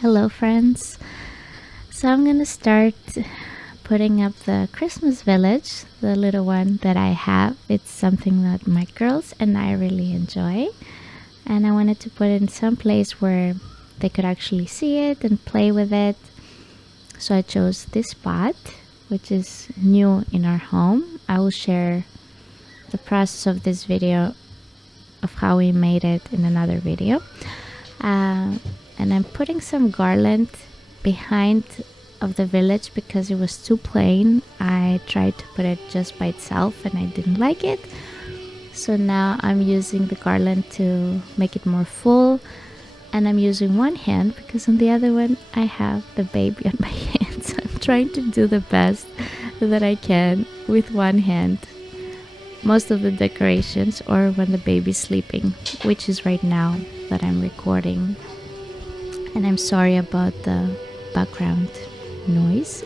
Hello, friends. So I'm gonna start putting up the Christmas village, the little one that I have. It's something that my girls and I really enjoy, and I wanted to put it in some place where they could actually see it and play with it. So I chose this spot, which is new in our home. I will share the process of this video of how we made it in another video. And I'm putting some garland behind of the village because it was too plain. I tried to put it just by itself and I didn't like it. So now I'm using the garland to make it more full, and I'm using one hand because on the other one I have the baby on my hand. So I'm trying to do the best that I can with one hand. Most of the decorations or when the baby's sleeping, which is right now that I'm recording. And I'm sorry about the background noise.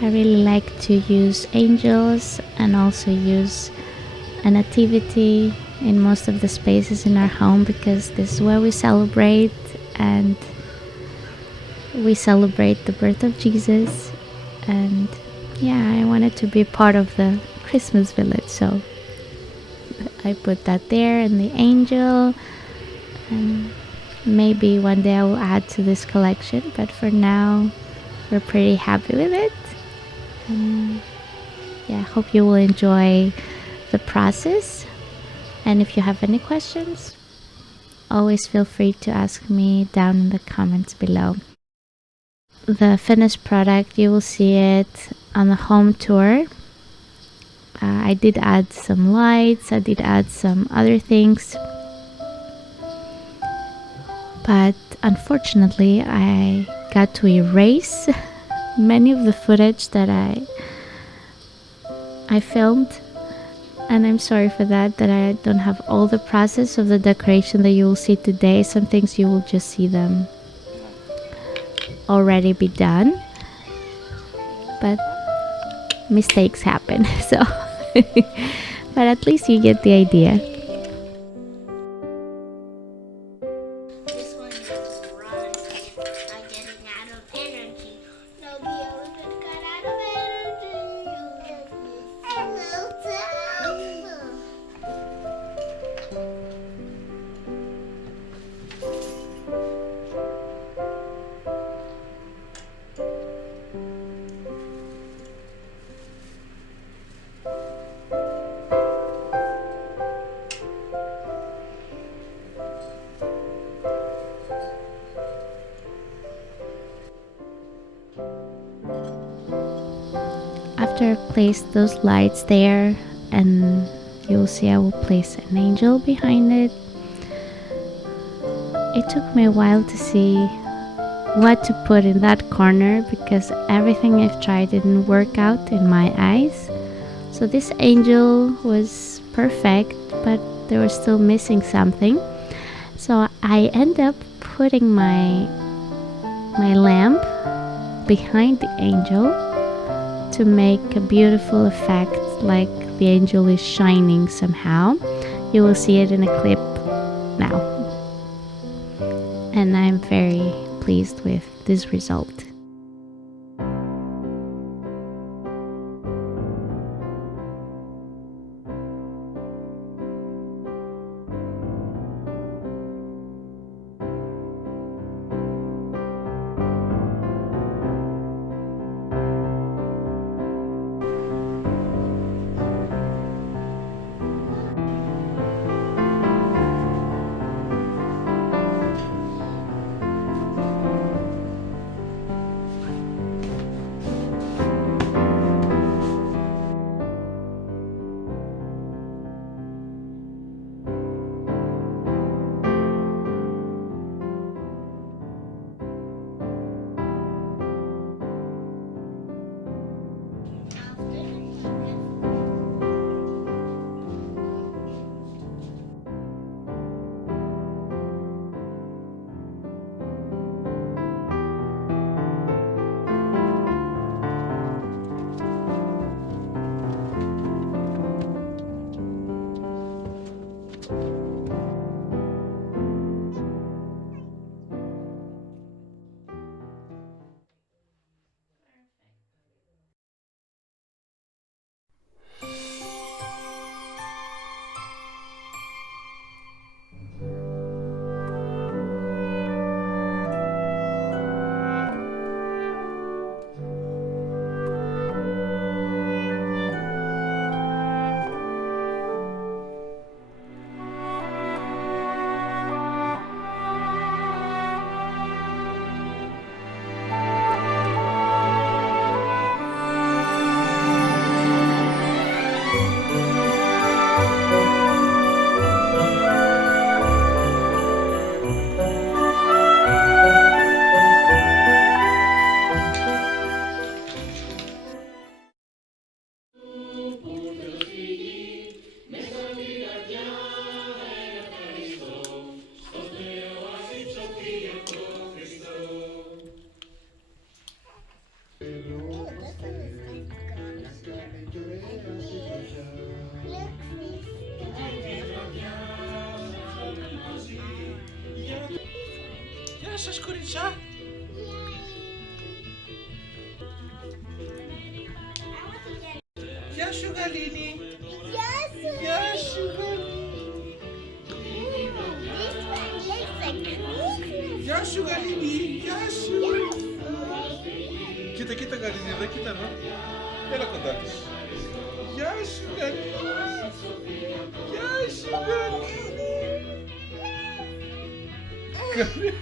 I really like to use angels and also use a nativity in most of the spaces in our home because this is where we celebrate, and we celebrate the birth of Jesus. And yeah, I wanted to be part of the Christmas village, so I put that there, and the angel, and maybe one day I will add to this collection, but for now we're pretty happy with it. And yeah, I hope you will enjoy the process, and if you have any questions, always feel free to ask me down in the comments below. The finished product, you will see it on the home tour. I did add some lights, I did add some other things, but unfortunately I got to erase many of the footage that I filmed, and I'm sorry for that I don't have all the process of the decoration that you will see today. Some things you will just see them already be done, but mistakes happen. So but at least you get the idea. This one is running. I'm getting out of energy. No, the other just got out of energy. Hello, Tom. After I place those lights there, and you'll see I will place an angel behind it. It took me a while to see what to put in that corner because everything I've tried didn't work out in my eyes. So this angel was perfect, but they were still missing something. So I end up putting my lamp behind the angel to make a beautiful effect, like the angel is shining somehow. You will see it in a clip now, and I'm very pleased with this result. sa skóryca? Jasiu Galini. Jasiu Galini. This one looks like Christmas. Jasiu Galini. Jasiu. Kita Galini, ada kita no? Ela contatos. Jasiu Galini. Jasiu Galini. Kita mama.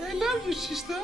I love you, sister.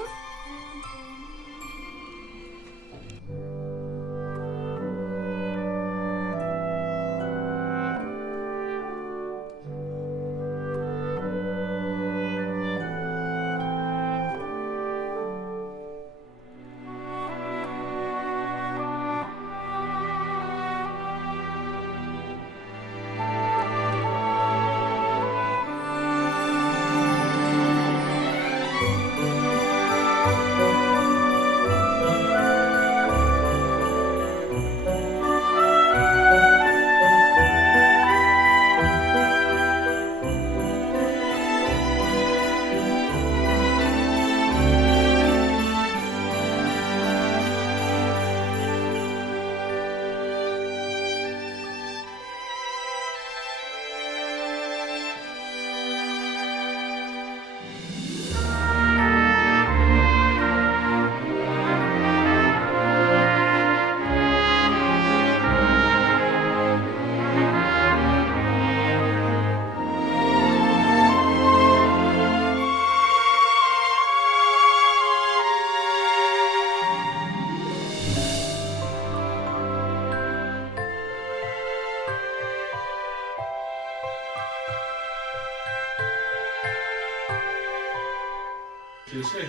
Shit.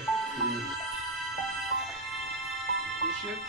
Shit.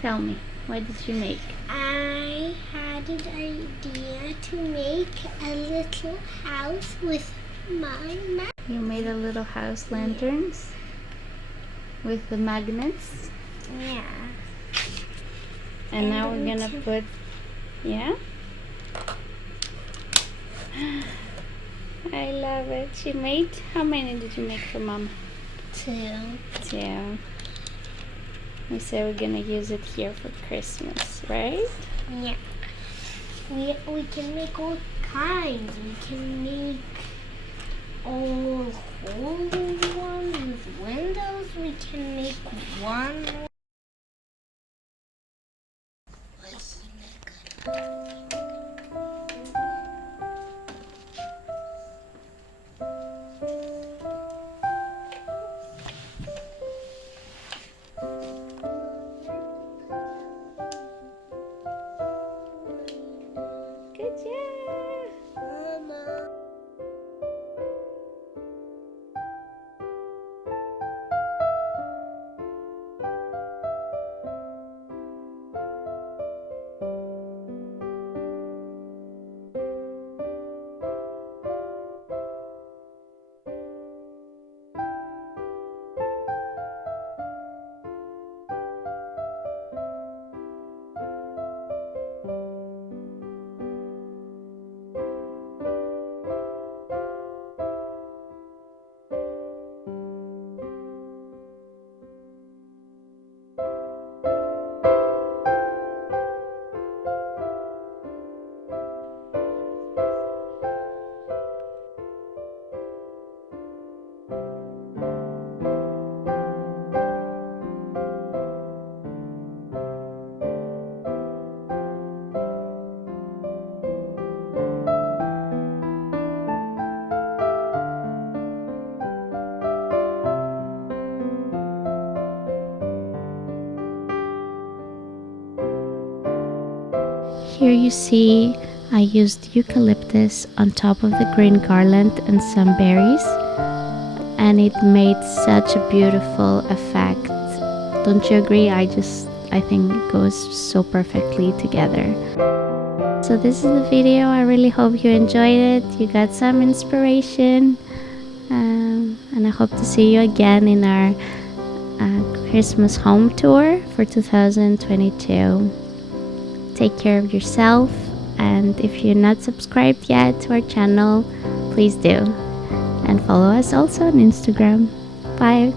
Tell me, what did you make? I had an idea to make a little house with my map. You made a little house lanterns with the magnets, Yeah. and now we're gonna put, yeah? I love it. She made, how many did you make for Mom? 2. 2. We said we're gonna use it here for Christmas, right? Yeah. We can make all kinds. We can make all whole ones with windows. We can make one. Good job. Mama. Here you see I used eucalyptus on top of the green garland and some berries, and it made such a beautiful effect. Don't you agree? I think it goes so perfectly together. So this is the video. I really hope you enjoyed it. You got some inspiration, and I hope to see you again in our Christmas home tour for 2022. Take care of yourself, and if you're not subscribed yet to our channel, please do, and follow us also on Instagram. Bye.